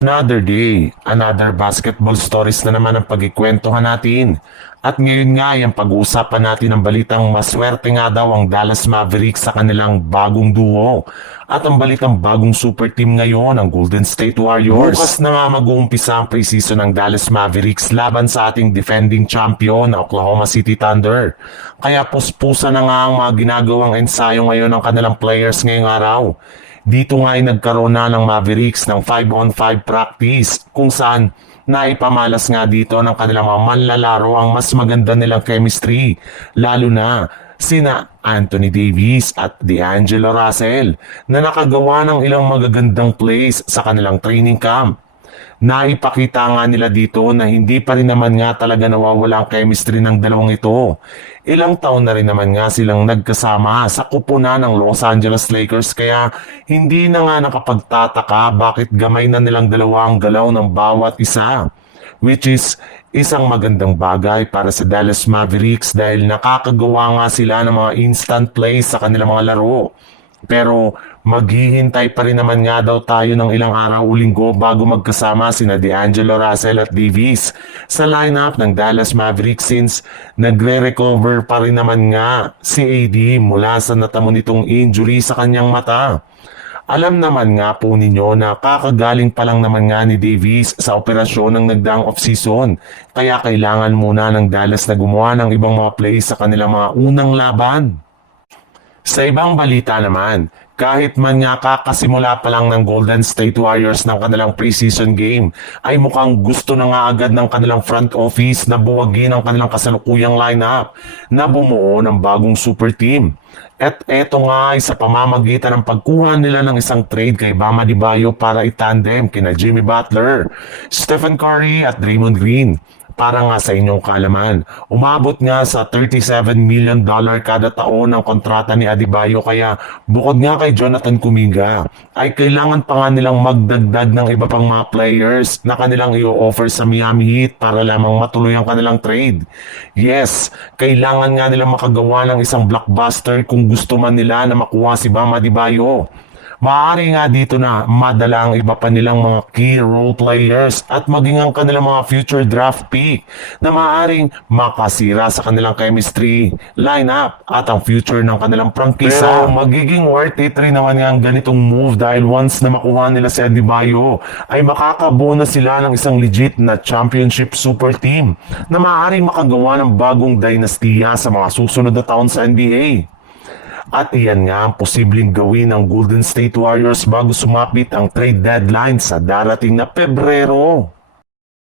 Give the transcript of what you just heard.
Another day, another basketball stories na naman ang pagkikwentuhan natin. At ngayon nga yung pag-uusapan natin ang balitang maswerte nga daw ang Dallas Mavericks sa kanilang bagong duo. At ang balitang bagong super team ngayon ang Golden State Warriors. Bukas na nga mag-uumpisa ang preseason ng Dallas Mavericks laban sa ating defending champion na Oklahoma City Thunder. Kaya puspusa na nga ang mga ginagawang ensayo ngayon ng kanilang players ngayong araw. Dito nga ay nagkaroon na ng Mavericks ng 5-on-5 practice kung saan naipamalas nga dito ng kanilang mga manlalaro ang mas maganda nilang chemistry, lalo na sina Anthony Davis at D'Angelo Russell na nakagawa ng ilang magagandang plays sa kanilang training camp. Naipakita nga nila dito na hindi pa rin naman nga talaga nawawala ang chemistry ng dalawang ito. Ilang taon na rin naman nga silang nagkasama sa kupunan ng Los Angeles Lakers kaya hindi na nga nakapagtataka bakit gamay na nilang dalawa ang galaw ng bawat isa. Which is isang magandang bagay para sa Dallas Mavericks dahil nakakagawa nga sila ng mga instant plays sa kanilang mga laro. Pero maghihintay pa rin naman nga daw tayo ng ilang araw o linggo bago magkasama sina D'Angelo Russell at Davis sa lineup ng Dallas Mavericks since nagre-recover pa rin naman nga si AD mula sa natamo nitong injury sa kanyang mata. Alam naman nga po ninyo na kakagaling pa lang naman nga ni Davis sa operasyon ng nagdaang off-season kaya kailangan muna ng Dallas na gumawa ng ibang mga plays sa kanilang mga unang laban. Sa ibang balita naman, kahit man nga kakasimula pa lang ng Golden State Warriors ng kanilang preseason game, ay mukhang gusto na nga agad ng kanilang front office na buwagin ang kanilang kasalukuyang lineup na bumuo ng bagong super team. At eto nga ay sa pamamagitan ng pagkuha nila ng isang trade kay Bam Adebayo para itandem kina Jimmy Butler, Stephen Curry at Draymond Green. Para nga sa inyong kaalaman, umabot nga sa $37 million kada taon ang kontrata ni Adebayo kaya bukod nga kay Jonathan Kuminga, ay kailangan pa nga nilang magdagdag ng iba pang mga players na kanilang i-offer sa Miami Heat para lamang matuloy ang kanilang trade. Yes, kailangan nga nilang makagawa ng isang blockbuster kung gusto man nila na makuha si Bam Adebayo. Maaari nga dito na madala ang iba pa nilang mga key role players at maging ang kanilang mga future draft pick na maaaring makasira sa kanilang chemistry, lineup at ang future ng kanilang prangkisa. Pero magiging worth it rin naman nga ang ganitong move dahil once na makuha nila si Adebayo ay makakabuo na sila ng isang legit na championship super team na maaaring makagawa ng bagong dynastiya sa mga susunod na taon sa NBA. At iyan nga ang posibleng gawin ng Golden State Warriors bago sumapit ang trade deadline sa darating na Pebrero.